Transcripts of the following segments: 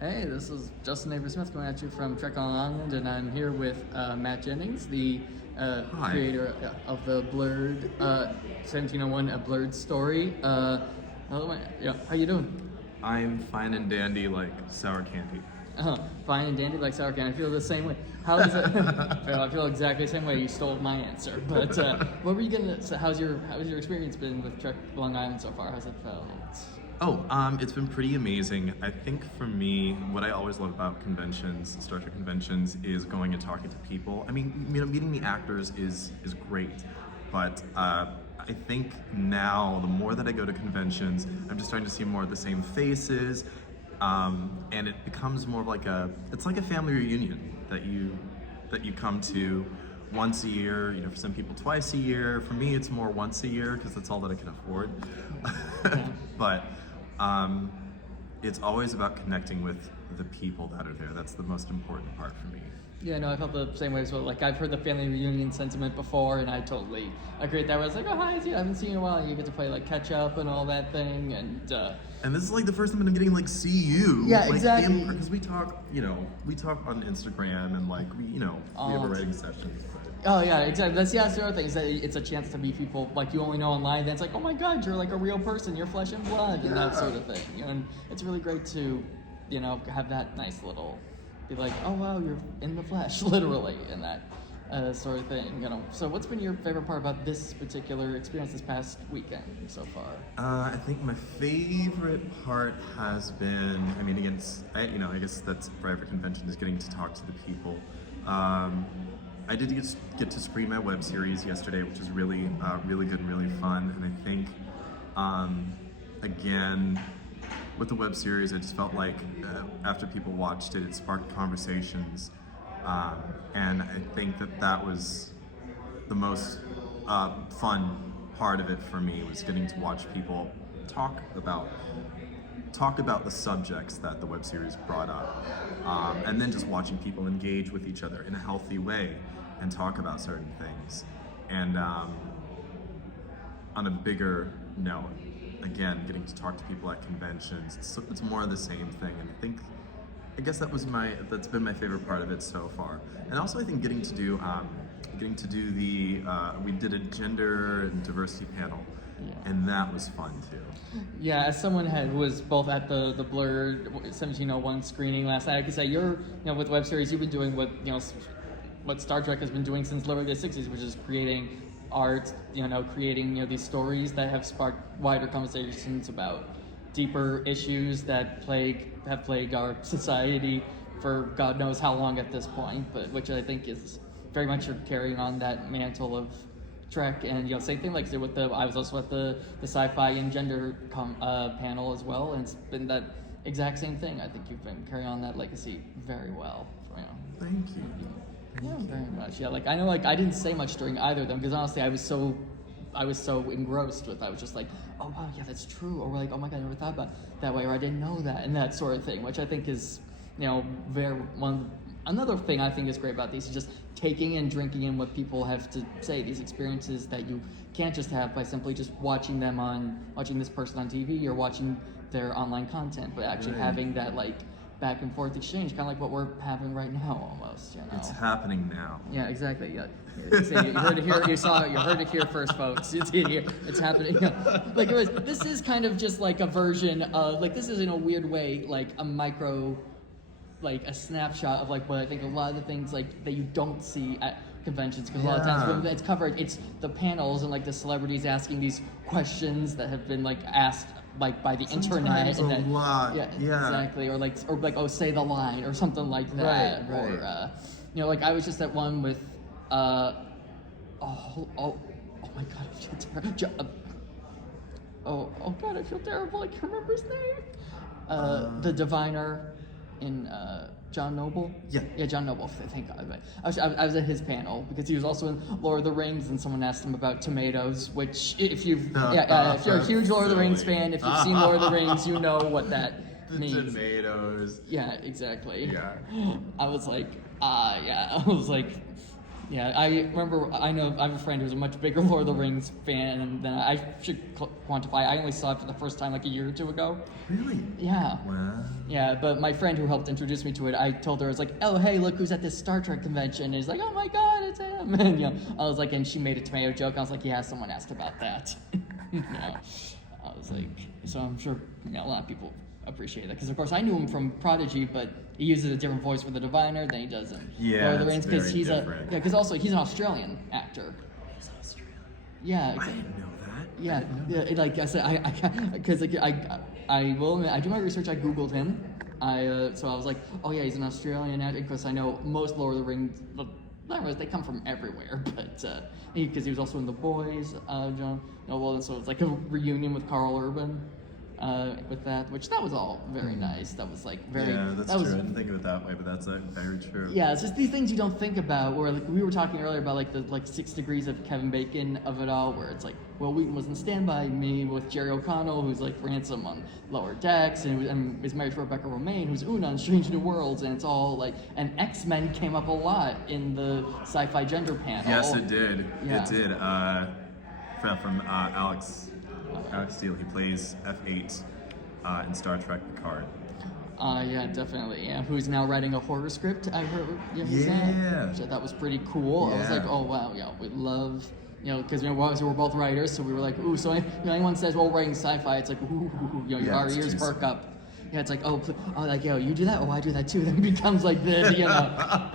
Hey, this is Justin Avery Smith coming at you from Trek on Island, and I'm here with Matt Jennings, the Hi. creator of the Blurred 1701, A Blurred Story. How you doing? I'm fine and dandy like sour candy. Fine and dandy like sour candy. I feel the same way. How is it? I feel exactly the same way. You stole my answer. But what were you gonna? So how's your experience been with Trek Long Island so far? How's it felt? It's been pretty amazing. I think for me, what I always love about conventions, Star Trek conventions, is going and talking to people. I mean, meeting the actors is great, but I think now the more that I go to conventions, I'm just starting to see more of the same faces, and it becomes more of like it's like a family reunion that you come to once a year. For some people twice a year. For me, it's more once a year because that's all that I can afford. But it's always about connecting with the people that are there. That's the most important part for me. Yeah, no, I felt the same way as well. Like, I've heard the family reunion sentiment before, and I totally agree with that. I was like, oh, hi, I haven't seen you in a while. And you get to play, like, catch up and all that thing, and this is, like, the first time I'm getting, like, see you. Yeah, like, exactly. Because we talk on Instagram, and, like, we have a writing session. Oh yeah, exactly. That's the other thing, is that it's a chance to meet people like you only know online. Then it's like, oh my God, you're like a real person. You're flesh and blood, and that sort of thing. And it's really great to, have that nice little, be like, oh wow, you're in the flesh, literally, and that sort of thing. So what's been your favorite part about this particular experience this past weekend so far? I think my favorite part has been, I guess that's for every convention, is getting to talk to the people. I did get to screen my web series yesterday, which was really good and really fun. And I think, again, with the web series, I just felt like after people watched it, it sparked conversations. And I think that was the most fun part of it for me, was getting to watch people talk about the subjects that the web series brought up, and then just watching people engage with each other in a healthy way and talk about certain things. And on a bigger note, again, getting to talk to people at conventions, it's more of the same thing. And I guess that's been my favorite part of it so far. And also, I think getting to do we did a gender and diversity panel. Yeah. And that was fun too. Yeah, as someone who was both at the Blurred 1701 screening last night, I could say with web series, you've been doing what Star Trek has been doing since literally the 60s, which is creating art, creating these stories that have sparked wider conversations about deeper issues that have plagued our society for God knows how long at this point, but which I think is very much carrying on that mantle of Trek. And same thing like with I was also at the sci-fi and gender panel as well, and it's been that exact same thing. I think you've been carrying on that legacy very well. Thank you. Yeah, very much. Yeah, I know, I didn't say much during either of them because honestly, I was so engrossed with. I was just like, oh wow, yeah, that's true, or like, oh my God, I never thought about it that way, or I didn't know that, and that sort of thing, which I think is, another thing I think is great about these is just taking and drinking in what people have to say. These experiences that you can't just have by simply just watching this person on TV or watching their online content, but actually having that back and forth exchange, kind of like what we're having right now, almost. It's happening now. Yeah, exactly. Yeah, you heard it here. You saw it. You heard it here first, folks. It's happening. This is kind of just like a version of this is in a weird way a micro, a snapshot of what I think a lot of the things that you don't see at conventions, because a lot of times when it's covered, it's the panels and the celebrities asking these questions that have been asked by the internet, and then exactly, or say the line or something like that, right. Or I was just at one with oh my God, I feel terrible. Oh God, I feel terrible. I can't remember his name. The diviner in John Noble? Yeah, John Noble, thank God. I was at his panel because he was also in Lord of the Rings, and someone asked him about tomatoes, which if you're a huge Lord of the Rings fan, if you've seen Lord of the Rings, you know what that means. Tomatoes. Yeah, exactly. Yeah. I was like, I was like, Yeah, I remember. I know I have a friend who's a much bigger Lord of the Rings fan than I should quantify. I only saw it for the first time like a year or two ago. Really? Yeah. Wow. Yeah, but my friend who helped introduce me to it, I told her, I was like, oh, hey, look who's at this Star Trek convention. And he's like, oh my God, it's him. And, you know, I was like, and she made a tomato joke. I was like, yeah, someone asked about that. You know, I was like, so I'm sure a lot of people appreciate that. Because, of course, I knew him from Prodigy, but he uses a different voice for the Diviner than he does in Yeah, Lord of the it's Rings. Because very he's different. because also he's an Australian actor. He's Australian. Yeah, I didn't know that. yeah, yeah. Like I said, because I will admit, I do my research. I googled him. So I was like, oh yeah, he's an Australian actor. Because I know most Lord of the Rings, they come from everywhere. But because he was also in The Boys, John. Well, so it's like a reunion with Carl Urban. With that, which that was all very nice. That was like very. Yeah, that's that true. was, I didn't think of it that way, but that's very true. Yeah, it's just these things you don't think about. Where like we were talking earlier about like the 6 degrees of Kevin Bacon of it all, where it's like Will Wheaton was in Stand By Me with Jerry O'Connell, who's like Ransom on Lower Decks, and is married to Rebecca Romaine, who's Una on Strange New Worlds, and it's all like. And X-Men came up a lot in the sci-fi gender panel. Yes, it did. Yeah. It did. From Alex Steele, he plays F8 in Star Trek Picard. Yeah, definitely. Yeah, who's now writing a horror script? I heard. You know, Yeah. which I thought was pretty cool. I was Yeah. like, oh wow, yeah, we love. Because we're both writers, so we were like, ooh. So anyone says, well, we're writing sci-fi, it's like, ooh, Yeah, our it's ears juicy. perk up. Yeah, it's like, like, you do that? Oh, I do that too. Then it becomes like this,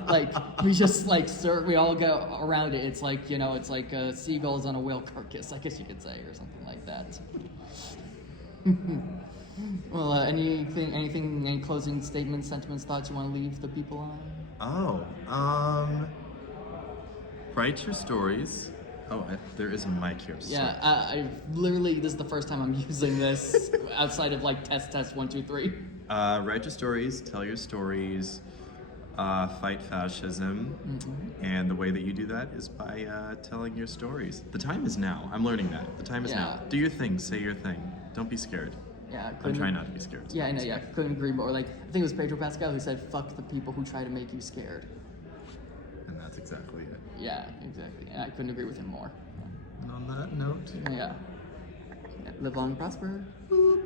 like we just like, we all go around it. It's like, it's like seagulls on a whale carcass, I guess you could say, or something like that. Well, any closing statements, sentiments, thoughts you want to leave the people on? Write your stories. There is a mic here. Yeah, I literally, this is the first time I'm using this outside of like test 1 2 3. Write your stories, tell your stories, fight fascism, and the way that you do that is by telling your stories. The time is now. I'm learning that. The time is now. Do your thing, say your thing. Don't be scared. Yeah, I'm trying not to be scared. Yeah, I know. Yeah, couldn't agree more. Like I think it was Pedro Pascal who said, "Fuck the people who try to make you scared." And that's exactly it. Yeah, exactly. And I couldn't agree with him more. And on that note, Yeah. Live long and prosper. boop.